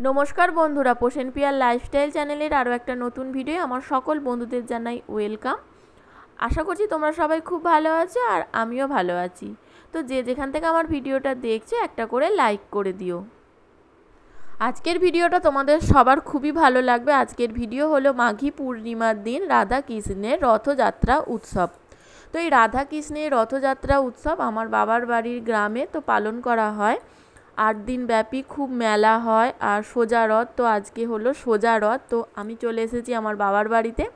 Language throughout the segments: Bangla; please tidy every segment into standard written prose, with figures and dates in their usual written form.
नमस्कार बंधुरा पोषण पियार लाइफस्टाइल चैनेलेर आरो एक नतून भिडियो आमार सकल बंधुदेर जानाई वेलकाम। आशा करछि तोमरा सबाई खूब भालो आछो और आमिओ भालो आछि। तो जे जेखान थेके आमार भिडियोटा देखछो एकटा करे लाइक करे दिओ। आजकेर भिडियोटा तोमादेर सबार खूबई भालो लागबे। आजकेर भिडियो हलो माघी पूर्णिमार दिन राधा कृष्णेर रथयात्रा उत्सव। तो ये राधा कृष्णेर रथयात्रा उत्सव आमार बाबार बाड़ीर ग्रामे तो पालन करा हय। 8 दिन व्यापी खूब मेला है और सोजा रथ। तो आज के हलो सोजा रथ। तो आमी चले एसेछि आमार बाबार बाड़ीते।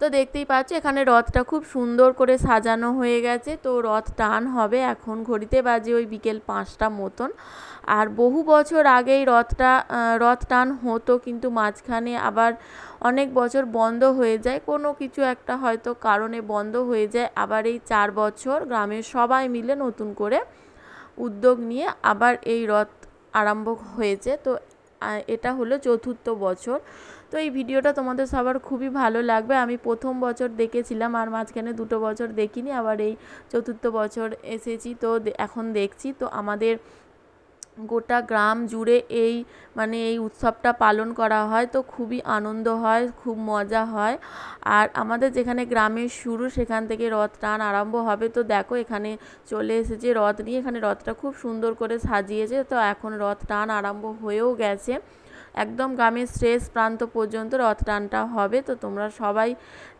तो देखतेई पाच्छो एखाने रथटा खूब सुंदर करे साजानो हये गेछे। तो रथ टान होबे एखन घड़िते बाजे ओई बिकेल 5टा मतन। और बहु बछर आगेई रथ टान हतो, किन्तु माझखाने आबार अनेक बछर बंद हये जाय, कोनो किछु एकटा हयतो कारणे बंद हये जाय। आबार एई 4 बछर ग्रामेर सबाई मिले नतुन करे उद्योग निये आबार एई रथ आरम्भ हयेछे। तो एटा हलो 4th बछर। तो এই ভিডিওটা তোমাদের সবার খুবই ভালো লাগবে। আমি প্রথম বছর দেখেছিলাম আর মাঝখানে 2টো বছর দেখিনি, আবার এই 4th বছর এসেছি। তো এখন দেখছি তো আমাদের গোটা গ্রাম জুড়ে এই মানে এই উৎসবটা পালন করা হয়। তো খুবই আনন্দ হয়, খুব মজা হয়। আর আমাদের যেখানে গ্রামের শুরু সেখান থেকে রথ টান আরম্ভ হবে। তো দেখো এখানে চলে এসেছে রথ নিয়ে, এখানে রথটা খুব সুন্দর করে সাজিয়েছে। তো এখন রথ টান আরম্ভ হয়েও গেছে, একদম গ্রামের শেষ প্রান্ত পর্যন্ত রথ টানটা হবে। তো তোমরা সবাই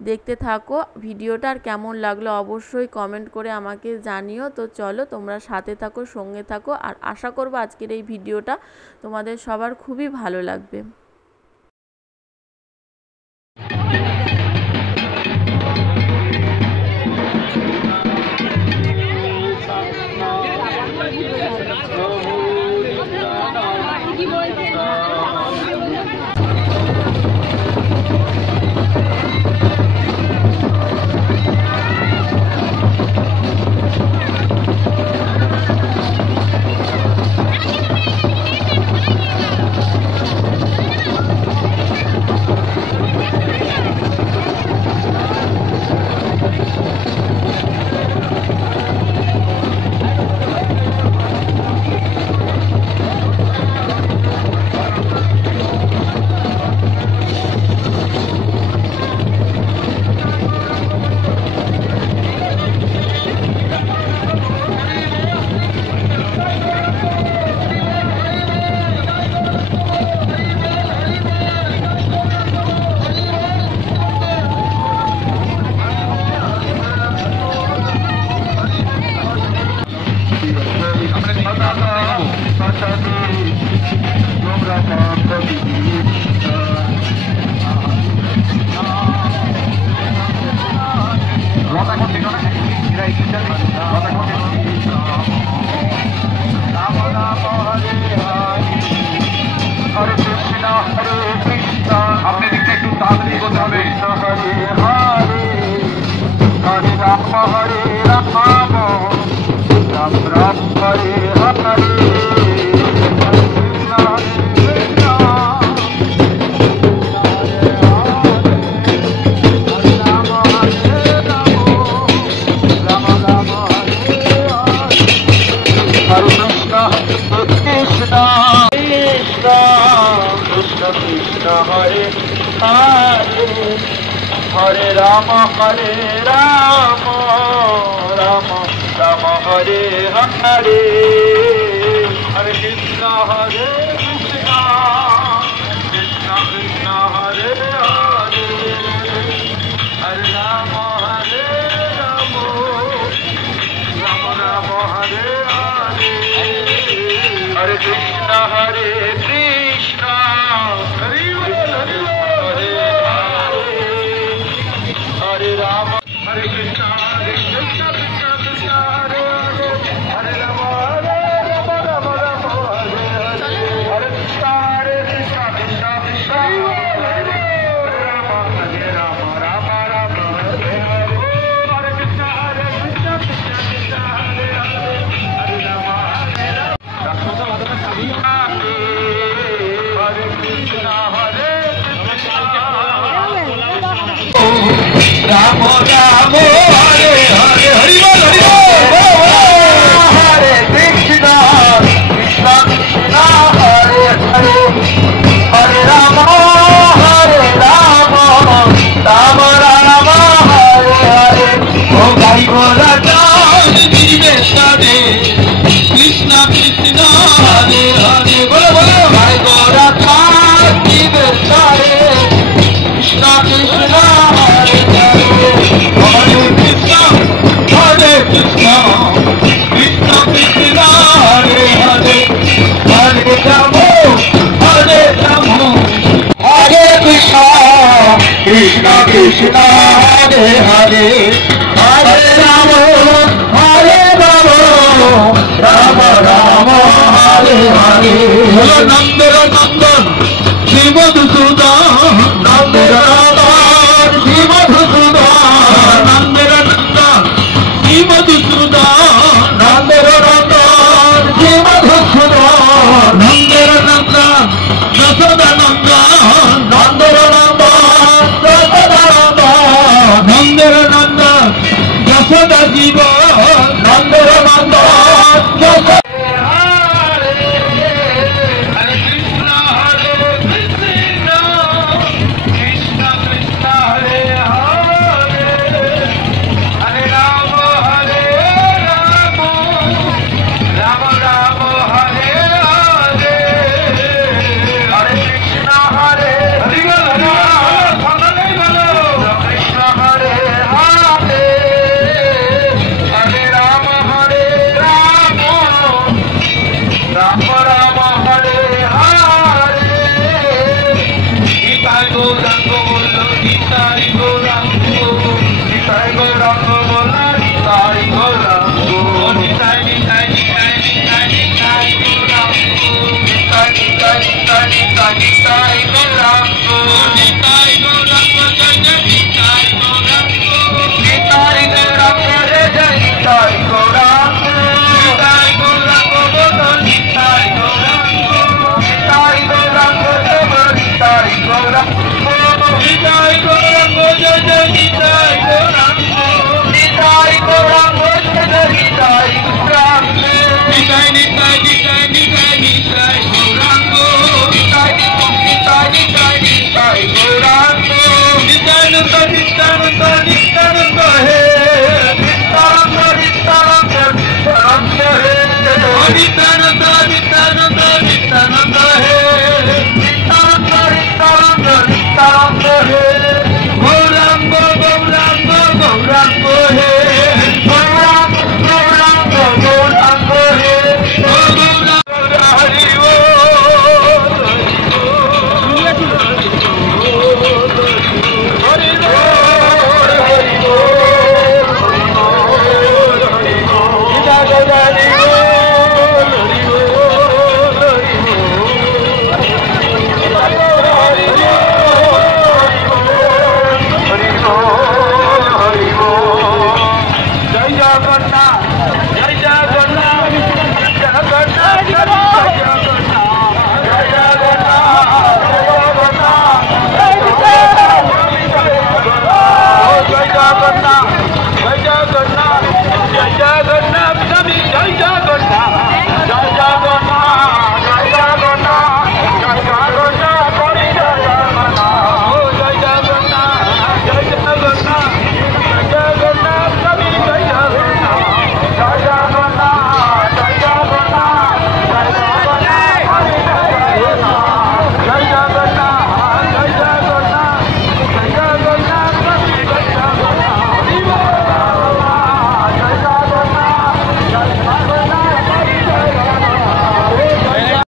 দেখতে থাকো ভিডিওটা, আর কেমন লাগলো অবশ্যই কমেন্ট করে আমাকে জানিও। তো চলো তোমরা সাথে থাকো, সঙ্গে থাকো, আর আশা করব আজকের এই ভিডিওটা তোমাদের সবার খুবই ভালো লাগবে। हरे राम राम राम हरे हरे, हरे कृष्ण कृष्ण कृष्ण हरे हरे, हरे राम राम राम हरे हरे, हरे कृष्ण कृष्ण हरे हरे राम हरे कृष्ण कृष्ण कृष्ण हरे हरे, हरे राम राम राम हरे हरे, हरे कृष्ण कृष्ण कृष्ण हरे राम राम राम हरे हरे, हरे कृष्ण कृष्ण कृष्ण हरे हरे, हरे राम हरे कृष्ण राम राम हरे हरे, हरि बोल हरे Krishna Krishna Krishna Hare Hare. Krishna Hare Hare Hare Rama Rama Rama Hare Hare Nandara Nandan Shri Madhusudan Nandara Nandan Shri Madhusudan Nandara Nandan Shri Madhusudan Nandara Nandan Shri Madhusudan Nandara Nandan Yashoda Nandan Nandara Nandan Yashoda Nandan Nandara Nandan Yashoda Jiva Nandara Nandan Yashoda Nityananda